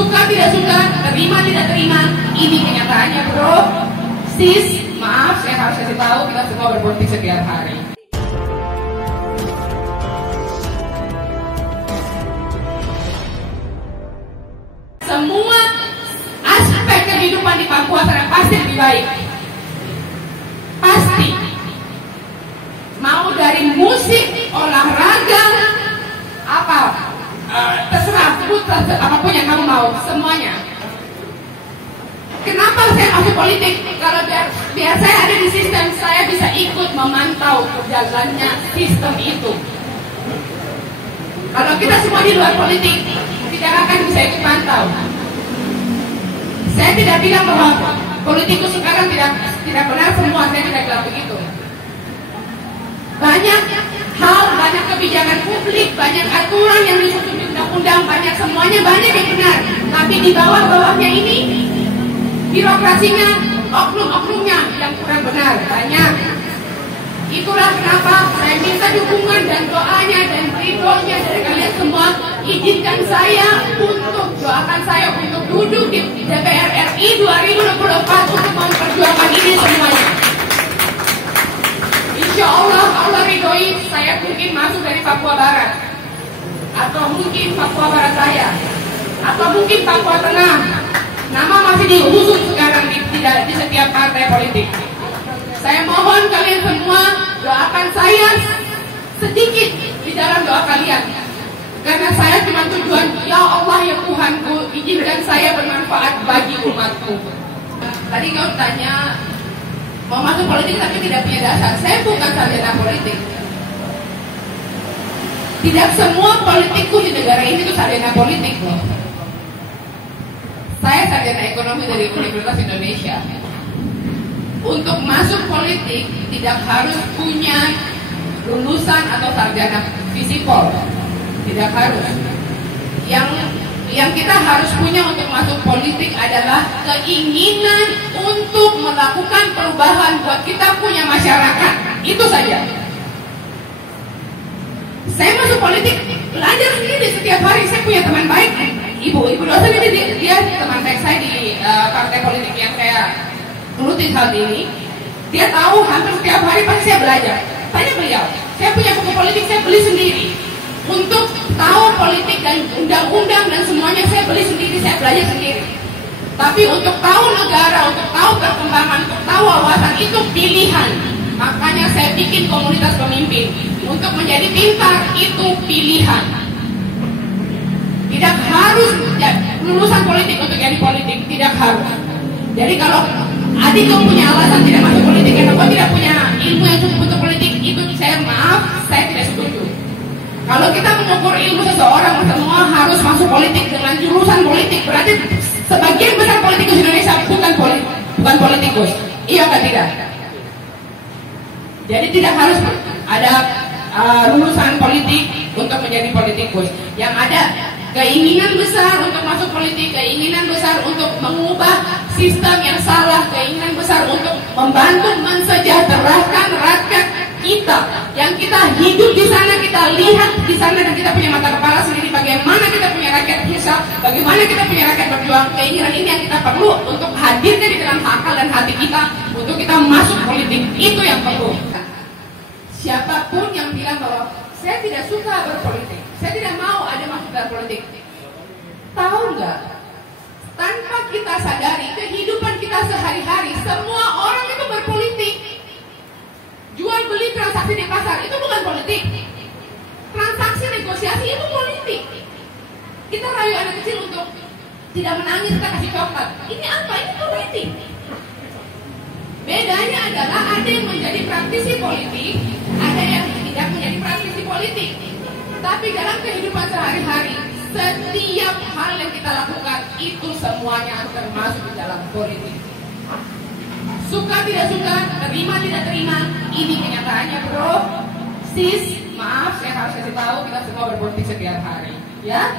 Suka tidak suka, terima tidak terima, ini kenyataannya bro. Sis, maaf saya harus kasih tahu, kita semua berpolitik setiap hari. Semua aspek kehidupan di Papua sekarang pasti lebih baik. Pasti. Mau dari musik, olahraga, terserah, apapun yang kamu mau, semuanya. Kenapa saya masuk politik? Kalau biar saya ada di sistem, saya bisa ikut memantau berjalannya sistem itu. Kalau kita semua di luar politik, tidak akan bisa ikut pantau. Saya tidak bilang bahwa politikus sekarang tidak benar semua, saya tidak bilang begitu. Banyak hal, banyak kebijakan publik, banyak aturan yang disusun di undang-undang, banyak semuanya banyak yang benar. Tapi di bawah-bawahnya ini, birokrasinya, oknum-oknumnya yang kurang benar, banyak. Itulah kenapa saya minta dukungan dan doanya dan ridhonya dari kalian semua. Izinkan saya untuk doakan saya untuk duduk di DPR RI 2024 untuk memperjuangkan ini semuanya. Insya Allah, Allah ridhoi saya mungkin masuk dari Papua Barat, atau mungkin Papua Barat Raya, atau mungkin Papua Tengah. Nama masih diusung sekarang di setiap partai politik. Saya mohon kalian semua doakan saya sedikit di dalam doa kalian. Karena saya cuma tujuan, ya Allah ya Tuhanku, izinkan saya bermanfaat bagi umatku. Tadi kau tanya, mau masuk politik tapi tidak punya dasar. Saya bukan sarjana politik. Tidak semua politikus di negara ini itu sarjana politik loh. Saya sarjana ekonomi dari Universitas Indonesia. Untuk masuk politik tidak harus punya lulusan atau sarjana fisipol, tidak harus. Yang kita harus punya untuk masuk politik adalah keinginan untuk melakukan perubahan buat kita punya masyarakat. Itu saja. Saya masuk politik belajar sendiri setiap hari. Saya punya teman baik, ibu dosen ini dia teman baik saya di partai politik yang saya geluti saat ini. Dia tahu hampir setiap hari pasti saya belajar. Tanya beliau, saya punya buku politik saya beli sendiri. Untuk tahu politik dan undang-undang dan semuanya saya beli sendiri, saya belajar sendiri. Tapi untuk tahu negara, untuk tahu perkembangan, untuk tahu wawasan itu pilihan. Makanya saya bikin komunitas pemimpin. Untuk menjadi pintar itu pilihan. Tidak harus lulusan politik untuk jadi politik, tidak harus. Jadi kalau adik kau punya alasan tidak masuk politik karena kau tidak punya ilmu yang cukup untuk politik, itu saya tidak setuju. Kalau kita mengukur ilmu seseorang, semua harus masuk politik dengan jurusan politik, berarti sebagian besar politikus Indonesia bukan politikus. Iya atau tidak? Jadi tidak harus ada lulusan politik untuk menjadi politikus. Yang ada keinginan besar untuk masuk politik, keinginan besar untuk mengubah sistem yang salah, keinginan besar untuk membantu mensejahterakan rakyat kita. Yang kita hidup di sana, kita lihat di sana dan kita punya mata kepala sendiri bagaimana kita punya rakyat hisap, bagaimana kita punya rakyat berjuang. Keinginan ini yang kita perlu untuk hadirnya di dalam akal dan hati kita untuk kita masuk politik. Itu yang perlu. Siapapun yang bilang bahwa saya tidak suka berpolitik, saya tidak mau ada masuk dalam politik, tahu nggak? Tanpa kita sadari kehidupan kita sehari-hari, semua orang itu berpolitik. Jual beli transaksi di pasar itu bukan politik. Transaksi negosiasi itu politik. Kita rayu anak kecil untuk tidak menangis, kita kasih coklat. Ini apa? Ini politik. Bedanya adalah ada yang menjadi praktisi politik, ada yang tidak menjadi praktisi politik. Tapi dalam kehidupan sehari-hari, setiap hal yang kita lakukan itu semuanya termasuk di dalam politik. Suka tidak suka, terima tidak terima, ini kenyataannya bro. Sis, maaf saya harus kasih tahu, kita semua berpolitik setiap hari. Ya,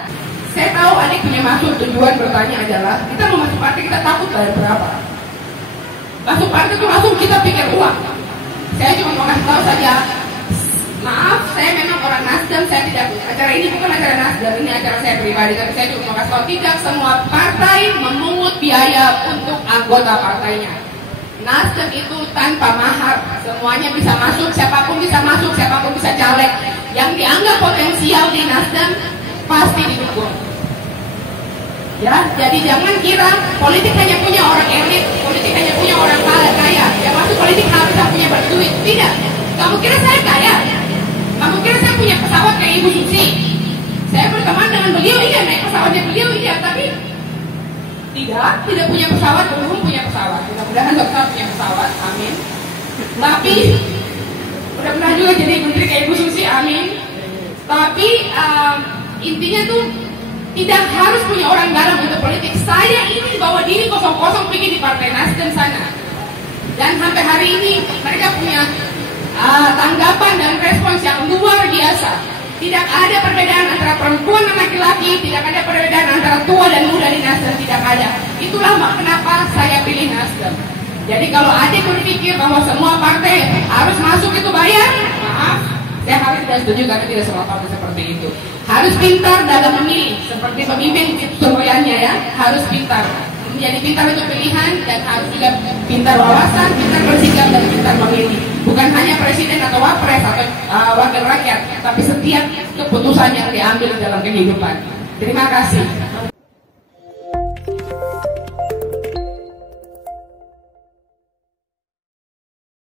saya tahu adik punya maksud, tujuan bertanya adalah kita mau masuk partai, kita takut bayar berapa. Masuk partai itu langsung kita pikir uang. Saya cuma mau kasih tahu saja, Maaf, saya memang orang Nasdem, saya tidak, acara ini bukan acara Nasdem, ini acara saya pribadi, tapi saya cuma mau kasih tahu, tidak semua partai memungut biaya untuk anggota partainya. Nasdem itu tanpa mahar, semuanya bisa masuk, siapapun bisa caleg. Yang dianggap potensial di Nasdem pasti didukung. Ya, jadi jangan kira politik hanya punya orang elit, politik hanya punya orang kaya. Yang masuk politik harus punya berduit. Tidak. Kamu kira saya kaya? Kamu kira saya punya pesawat kayak Ibu Susi? Saya berteman dengan beliau, iya, naik pesawatnya beliau, iya, tapi tidak punya pesawat, belum punya pesawat. Mudah-mudahan dokter punya pesawat, amin. Tapi mudah-mudahan juga jadi menteri kayak Ibu Susi, amin. Tapi intinya tuh tidak harus punya orang dalam untuk politik. Saya ini bawa diri kosong-kosong pergi di Partai Nasdem sana, dan sampai hari ini mereka punya tanggapan dan respons yang luar biasa. Tidak ada perbedaan antara perempuan dan laki-laki, tidak ada perbedaan antara tua dan muda di Nasdem, tidak ada. Itulah kenapa saya pilih Nasdem. Jadi kalau adik berpikir bahwa semua partai harus masuk itu bayar, maaf, saya harus tidak setuju karena tidak semua partai seperti itu. Harus pintar dalam memilih, seperti pemimpin semuanya ya, harus pintar. Menjadi pintar untuk pilihan dan harus juga pintar wawasan, pintar bersikap dan pintar memilih. Bukan hanya presiden atau wapres atau wakil rakyat, tapi setiap keputusan yang diambil dalam kehidupan. Terima kasih.